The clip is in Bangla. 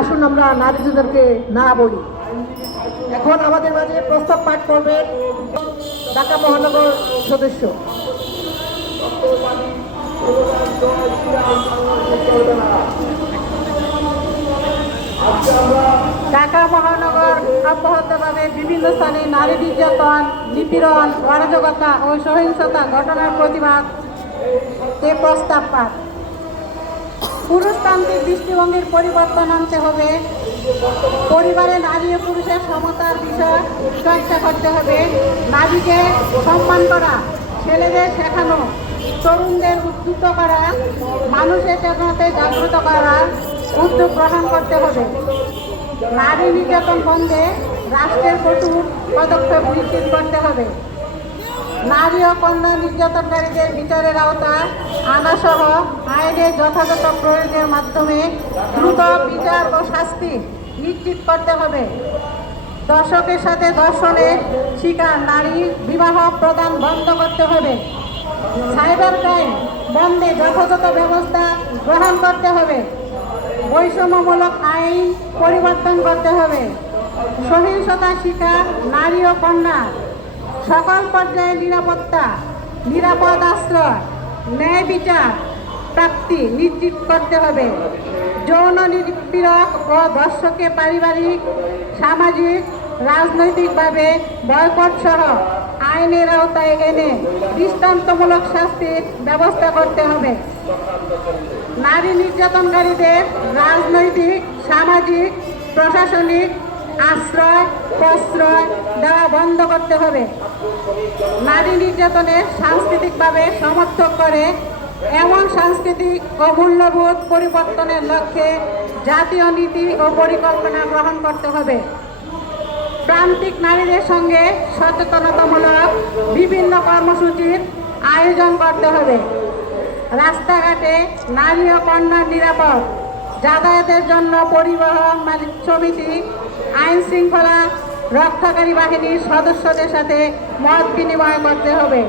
আসুন আমরা নারীদেরকে না বলি। এখন আমাদের মাঝে প্রস্তাব পাঠ করবেন ঢাকা মহানগর সদস্য। ঢাকা মহানগর অব্যাহতভাবে বিভিন্ন স্থানে নারী নির্যাতন, নিপীড়ন, অরাজকতা ও সহিংসতা ঘটনার প্রতিবাদ প্রস্তাব পাঠ। পুরুষতান্ত্রিক দৃষ্টিভঙ্গির পরিবর্তন আনতে হবে। পরিবারে নারী ও পুরুষের সমতার বিষয় চর্চা করতে হবে। নারীকে সম্মান করা, ছেলেদের শেখানো, তরুণদের উদ্বুদ্ধ করা, মানুষের চেতনাতে জাগ্রত করা, উদ্যোগ গ্রহণ করতে হবে। নারী নির্যাতন বন্ধে রাষ্ট্রের কঠোর পদক্ষেপ নিশ্চিত করতে হবে। নারী ও কন্যা নির্যাতনকারীদের বিচারের আওতা আনাসহ আইনের যথাযথ প্রয়োগের মাধ্যমে দ্রুত বিচার ও শাস্তি নিশ্চিত করতে হবে। দর্শকের সাথে দর্শনের শিকার নারী বিবাহ প্রদান বন্ধ করতে হবে। সাইবার ক্রাইম বন্ধে যথাযথ ব্যবস্থা গ্রহণ করতে হবে। বৈষম্যমূলক আইন পরিবর্তন করতে হবে। সহিংসতা শিকার নারী ও কন্যা সকল পর্যায়ে নিরাপত্তা, নিরাপদ আশ্রয়, ন্যায় বিচার, প্রাপ্তি নিশ্চিত করতে হবে। যৌন নিপীড়ক ও দর্শককে পারিবারিক, সামাজিক, রাজনৈতিকভাবে বয়কট সহ আইনের আওতায় এনে দৃষ্টান্তমূলক শাস্তির ব্যবস্থা করতে হবে। নারী নির্যাতনকারীদের রাজনৈতিক, সামাজিক, প্রশাসনিক আশ্রয়, প্রশ্রয় দেওয়া বন্ধ করতে হবে। নারী নির্যাতনের সাংস্কৃতিকভাবে সমর্থক করে, এমন সাংস্কৃতিক ও মূল্যবোধ পরিবর্তনের লক্ষ্যে জাতীয় নীতি ও পরিকল্পনা গ্রহণ করতে হবে। প্রান্তিক নারীদের সঙ্গে সচেতনতামূলক বিভিন্ন কর্মসূচির আয়োজন করতে হবে। রাস্তাঘাটে নারী ও কন্যার নিরাপদ যাতায়াতের জন্য পরিবহন, মালিক সমিতি আইন শৃঙ্খলা রক্ষাকারী বাহিনীর সদস্যদের সাথে মত বিনিময় করতে হবে।